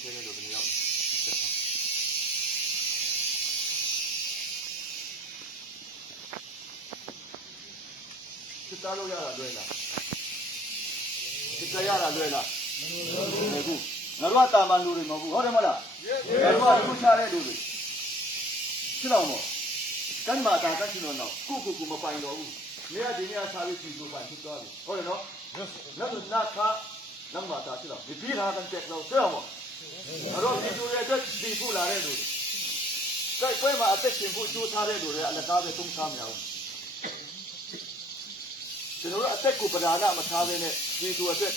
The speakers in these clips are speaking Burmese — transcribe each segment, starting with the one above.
ထဲတဲ့လို့ဒီရောက်စစ်သားလို့ရတာလွယ်လားစစ်သားရတာလွယ်လားမလွယ်ဘူးငါတို့ကတာမန်လူတွေမဟုတ်ဘူးဟုတ်တယ်မလားငါတို့ကထူးခြားတဲ့လူတွေဖြစ်တော့မို့ကမ်းမာတာကချင်တော့ကိုမပိုင်တော့ဘူးနေရာဒီနေရာစားပြီးပြည်သူပိုင်ဖြစ်သွားပြီဟုတ်တယ်နော်နောက်နာခါနံပါတ်တာဖြစ်တော့ဒီပြည်သားကန်တက်တော့ပြောမို့ငါတို့ပြည်သူရဲ့အတွက်ပြည်ဖို့လာတဲ့လူတွေတိုက်ပွဲမှာအသက်ရှင်ဖို့ကြိုးစားတဲ့လူတွေအလကားပဲသုံးစားမရဘူးကျွန်တော်တို့အသက်ကိုပဓာနမထားဘဲနဲ့ပြည်သူအတွက်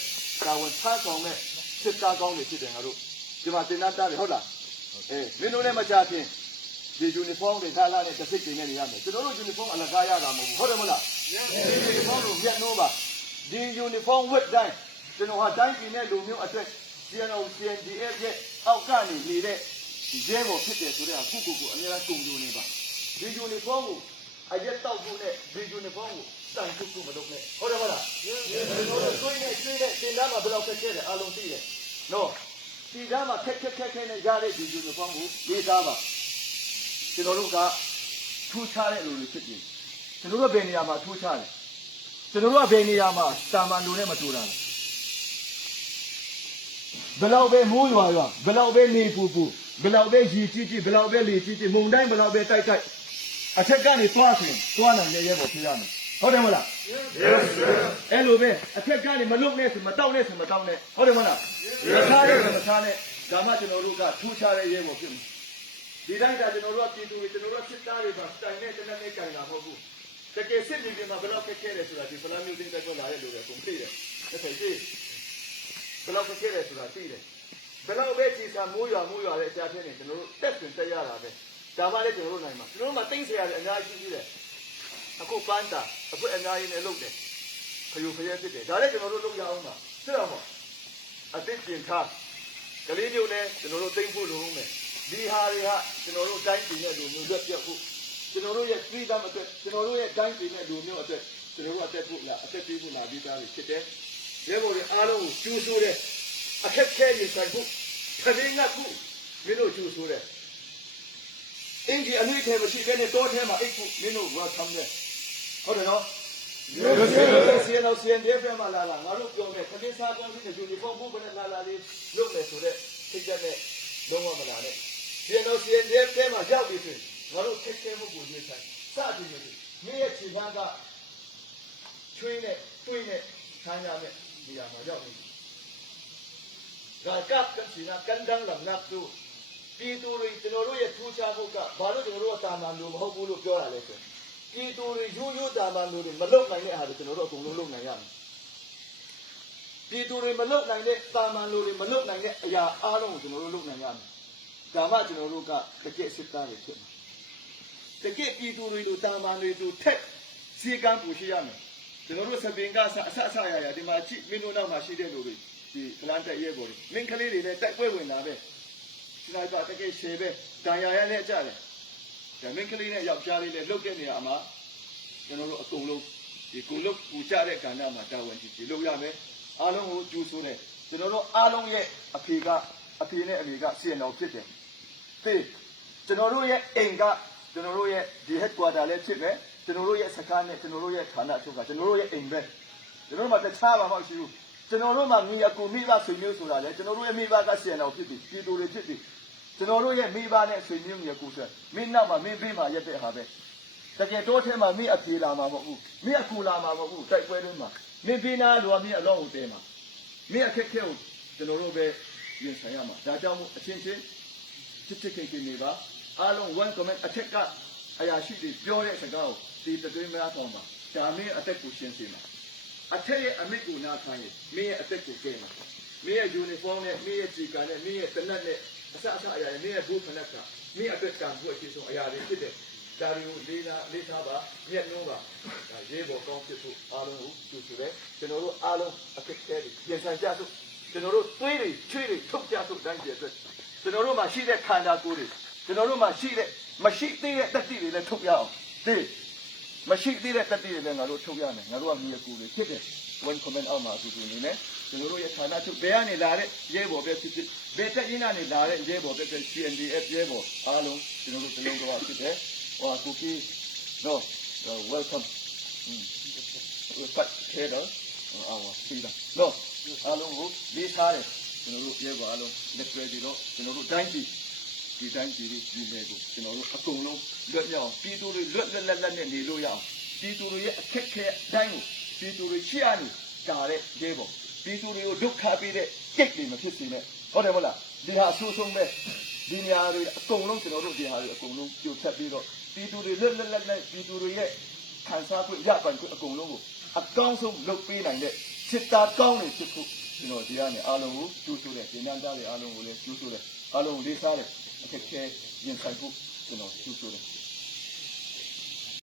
တာဝန်ထမ်းဆောင်တဲ့စစ်သားကောင်းတွေဖြစ်တယ်ငါတို့ဒီမှာတင်သားတယ်ဟုတ်လားမင်းတို့လည်းမကြခင်ဒီယူနီဖောင်းတွေထားလာတဲ့တစ်စိတ်တင်နေရမယ်ကျွန်တော်တို့ယူနီဖောင်းအလကားရတာမဟုတ်ဘူးဟုတ်တယ်မလားဒီယူနီဖောင်းကိုမျက်နှိုးပါဒီယူနီဖောင်းဝတ်တိုင်းကျွန်တော်ဟာတိုင်းပြည်နဲ့လူမျိုးအတွက် CNDF ရဲ့အောက်ကနေနေတဲ့ရဲဘော်ဖြစ်တယ်ဆိုတဲ့အခုကိုအများကြီးကုန်လို့နေပါဒီယူနီဖောင်းကိုအရက်တောက်ဖို့နဲ့ဒီယူနီဖောင်းကိုတန်ခုမလုပ်နဲ့ဟုတ်တယ်မလားကျွန်တော်တို့တွေ့တဲ့တင်သားမှာဘယ်လောက်ခက်ခဲတယ်အားလုံးသိတယ်နော်ဒီသားမှာခက်နဲ့ရတဲ့ဒီယူနီဖောင်းကိုလေးစားပါကျွန်တော်တို့ကထူးခြားတဲ့လူတွေဖြစ်တယ်ကျွန်တော်တို့ဘယ်နေရာမှာထူးခြားတယ်ကျွန်တော်တို့ကဘယ်နေရာမှာတာမန်လူနဲ့မတူတာလဲဘယ်လောက်ပဲမိုးရွာဘယ်လောက်ပဲနေပူဘယ်လောက်ပဲရေကြီးဘယ်လောက်ပဲလေကြီးမုန်တိုင်းဘယ်လောက်ပဲတိုက်အထက်ကနေသွားနိုင်တဲ့ရဲဘော်ဖြစ်ရမယ်ဟုတ်တယ်မလား yes sir အဲ့လိုပဲအထက်ကနေမလုံနဲ့ဆိုမတောက်နဲ့ဟုတ်တယ်မလားမထားနဲ့မထားနဲ့ဒါမှကျွန်တော်တို့ကထူးခြားတဲ့ရဲဘော်ဖြစ်မယ်ဒီတိုင်းကကျွန်တော်တို့ကပြည်သူတွေကျွန်တော်တို့စစ်သားတွေပါတိုင်နဲ့တနက်နဲ့ကြိုင်တာမဟုတ်ဘူးတကယ်စစ်မြေပြင်မှာဘယ်လောက်ခက်ခဲတယ်ဆိုတာဒီဖလားမျိုးသိတဲ့ကောလာတဲ့လူတွေကုန်သိတယ်အဲ့ဒါကြီးဘယ်လောက်ခက်ခဲတယ်ဆိုတာသိတယ်ဘယ်လောက်ပဲကြည်စာမိုးရွာတဲ့အကြတဲ့နေကျွန်တော်တို့တက်တွင်တက်ရတာပဲဒါမှလည်းကျွန်တော်တို့နိုင်မှာကျွန်တော်တို့မှာတိတ်ဆရာတွေအများကြီးရှိသေးတယ်အခုပန်းတာအခုအများကြီးနဲ့လုပ်တယ်ခယူဖရဲဖြစ်တယ်ဒါလည်းကျွန်တော်တို့လုပ်ရအောင်ပါသိတော့မဟုတ်အသစ်ပြင်ထားကလေးမျိုးနဲ့ကျွန်တော်တို့သိမ့်ဖို့လုပ်အောင်မယ်ဒီဟာတွေကကျွန်တော်တို့တိုင်းပြည်နဲ့လူမျိုးလွတ်ပြတ်ဖို့ကျွန်တော်တို့ရဲ့ပြည်သားအတွက်ကျွန်တော်တို့ရဲ့တိုင်းပြည်နဲ့လူမျိုးအတွက်ကျွန်တော်တို့အသက်ဖို့လားအသက်ပေးဖို့လားပြီးသားတွေဖြစ်တယ်ရဲဘော်တွေအားလုံးကိုကျူးဆိုးတဲ့အခက်ခဲရင်ဆိုင်ဖို့ခရင်းငတ်ဖို့မင်းတို့ကျူးဆိုးတဲ့အင်ကြီးအနည်းထဲမရှိဘဲနဲ့တောထဲမှာအိတ်ဖို့မင်းတို့ကဆမ်းတယ်ဟုတ်တယ်နော်CNDF မှာလာငါတို့ပြောမယ်ခရင်းစားကောင်းတဲ့ယူနီဖောင်းဖို့ကလည်းလာလေးလုပ်မယ်ဆိုတဲ့စိတ်ဓာတ်နဲ့လုံးဝမလာနဲ့CNDF ထဲမှာရောက်ပြီဆိုငါတို့ခက်ခဲမှုကိုရေးဆိုင်စသည်ဖြင့်မင်းရဲ့ခြေပန်းကချွေးနဲ့တွေးနဲ့ဆန်းရမယ်နေရာမှာရောက်ပြီကပ်ကန်စီနာကန်ဒန်းလမ်နပ်သူပြည်သူတွေကျွန်တော်တို့ရဲ့ထူးခြားမှုကဘာလို့ကျွန်တော်တို့ကတာမန်လူမဟုတ်ဘူးလို့ပြောတာလဲဆိုပြည်သူတွေရိုးတာမန်လူတွေမလုံနိုင်တဲ့အားတွေကျွန်တော်တို့အကုန်လုံးလုံနိုင်ရမယ်ပြည်သူတွေမလုံနိုင်တဲ့တာမန်လူတွေမလုံနိုင်တဲ့အရာအားလုံးကိုကျွန်တော်တို့လုံနိုင်ရမယ်ဒါမှကျွန်တော်တို့ကတကယ့်စစ်သားတွေဖြစ်မယ်တကယ့်ပြည်သူတွေတို့တာမန်တွေတို့ထက်စီကံပူရှိရမယ်ကျွန်တော်တို့စပင်ကအဆရဒီမှာကြည့်မင်းတို့နောက်မှာရှိတဲ့လူတွေဒီကလန်တက်ရဲပေါ်တွေမင်းကလေးတွေလည်းတိုက်ပွဲဝင်တာပဲစနိုက်ပါတကယ်ရှယ်ပဲတန်ရာရလည်းကြတယ်ဒါမင်းကလေးနဲ့ယောက်ျားလေးလည်းလုတ်တဲ့နေရာမှာကျွန်တော်တို့အကုန်လုံးဒီကိုလုတ်ပူကြတဲ့ကဏ္ဍမှာတာဝန်ကြီးလုပ်ရမယ်အားလုံးကိုကျူးဆိုးနေကျွန်တော်တို့အားလုံးရဲ့အဖေနဲ့အမေကစီရင်တော်ဖြစ်တယ်သိကျွန်တော်တို့ရဲ့အိမ်ကကျွန်တော်တို့ရဲ့ဒီ headquarter လည်းဖြစ်မယ်ကျွန်တော်တို့ရဲ့စခန်းနဲ့ကျွန်တော်တို့ရဲ့ဌာနချုပ်ကကျွန်တော်တို့ရဲ့အိမ်ပဲကျွန်တော်တို့မှာတခြားဘာမှမရှိဘူးကျွန်တော်တို့မှာမိအကူမိဘဆွေမျိုးဆိုတာလေကျွန်တော်တို့ရဲ့မိဘကစီရင်တော်ဖြစ်ပြီပြည်သူတွေဖြစ်ပြီကျွန်တော်တို့ရဲ့မိဘနဲ့ဆွေမျိုးမျိုးကိုဆိုမင်းနောက်မှာမင်းဘေးမှာရက်တဲ့ဟာပဲတကယ်တော့ထဲမှာမင်းအပြေလာမှာမဟုတ်ဘူးမင်းအကူလာမှာမဟုတ်ဘူးတိုက်ပွဲတွေမှာမင်းဘေးနာလူကမင်းအလောင်းကိုတဲမှာမင်းအခက်ခဲကိုကျွန်တော်တို့ပဲရင်ဆိုင်ရမှာဒါကြောင့်မို့အချင်းချင်းချစ်ခင်နေပါအားလုံး one comment အထက်ကအရာရှိတွေပြောတဲ့စကားကိုဒီတသွေးများဆောင်ပါဒါမင်းအသက်ကိုရှင်းစေမှာအထက်ရဲ့အမိတ်ကိုနားခံရင်မင်းရဲ့အသက်ကိုကဲမှာမင်းရဲ့ uniform နဲ့မင်းရဲ့ကြေကန်နဲ့မင်းရဲ့တနက်နဲ့အစအရာနဲ့မင်းရဲ့ဘုဖနက်ကမင်းအတွက်ကံဖို့အရှိဆုံးအရာတွေဖြစ်တဲ့ဒါတွေကိုလေးထားပါမျက်နှိုးပါဒါရေးပေါ်ကောင်းဖြစ်ဖို့အားလုံးကိုကျူဆိုရဲကျွန်တော်တို့အားလုံးအခက်အခဲတွေပြင်ဆင်ကြစို့ကျွန်တော်တို့သွေးတွေချွေးတွေထုတ်ကြစို့တိုင်းပြည်အတွက်ကျွန်တော်တို့မှာရှိတဲ့ခန္ဓာကိုယ်တွေကျွန်တော်တို့မှာရှိတဲ့မရှိသေးတဲ့တတိတွေလည်းထုတ်ရအောင်သိ မရှိသေးတဲ့တတိယလည်းငါတို့ထုတ်ရမယ်ငါတို့ကမြေကူတွေဖြစ်တယ် one comment အောက်မှာသူနေနဲ့ကျွန်တော်တို့ရဲ့ဌာနချုပ်ဘယ်ကနေလာတဲ့ရဲဘော်ပဲဖြစ်ဖြစ်ဘယ်တက်ရင်းကနေလာတဲ့ရဲဘော်ပဲဖြစ် CNDF ရဲဘော်အားလုံးကျွန်တော်တို့တလုံးတော့ဖြစ်တယ်ဟောကူကီ no welcome ပတ်ခဲတော့အော်ပြီးတာ no အားလုံးကိုလေးစားတယ်ကျွန်တော်တို့ရဲဘော်အားလုံးလက်တွဲပြီးတော့ကျွန်တော်တို့တိုင်းပြည်ဒီတိုင်းပြည်ဒီနယ်ကိုကျွန်တော်တို့အကုန်လုံးလွတ်မြောက်ပြည်သူတွေလွတ်လပ်နဲ့နေလို့ရအောင်ပြည်သူတွေရဲ့အခက်ခဲအတိုင်းကိုပြည်သူတွေရှိရနေကြတဲ့ရဲဘော်ပြည်သူတွေကိုဒုက္ခပေးတဲ့ကိတ်တွေမဖြစ်စေနဲ့ဟုတ်တယ်မလားဒီဟာအဆိုးဆုံးပဲဒီနေရာတွေအကုန်လုံးကျွန်တော်တို့ဒီဟာတွေအကုန်လုံးပြိုဖျက်ပြီးတော့ပြည်သူတွေလွတ်လပ်နဲ့ပြည်သူတွေရဲ့ခံစား권ရပိုင်권အကုန်လုံးကိုအကောင်းဆုံးလုပ်ပေးနိုင်တဲ့စစ်သားကောင်းတွေဖြစ်ဖို့ကျွန်တော်ဒီကနေအားလုံးကိုကျူးဆိုတယ်ဒီနန်းသားတွေအားလုံးကိုလည်းကျူးဆိုတယ်အားလုံးလေးစားတယ်အခက်ခဲရင်ဆိုင်ဖို့ကျွန်တော်ကျူးဆိုတယ်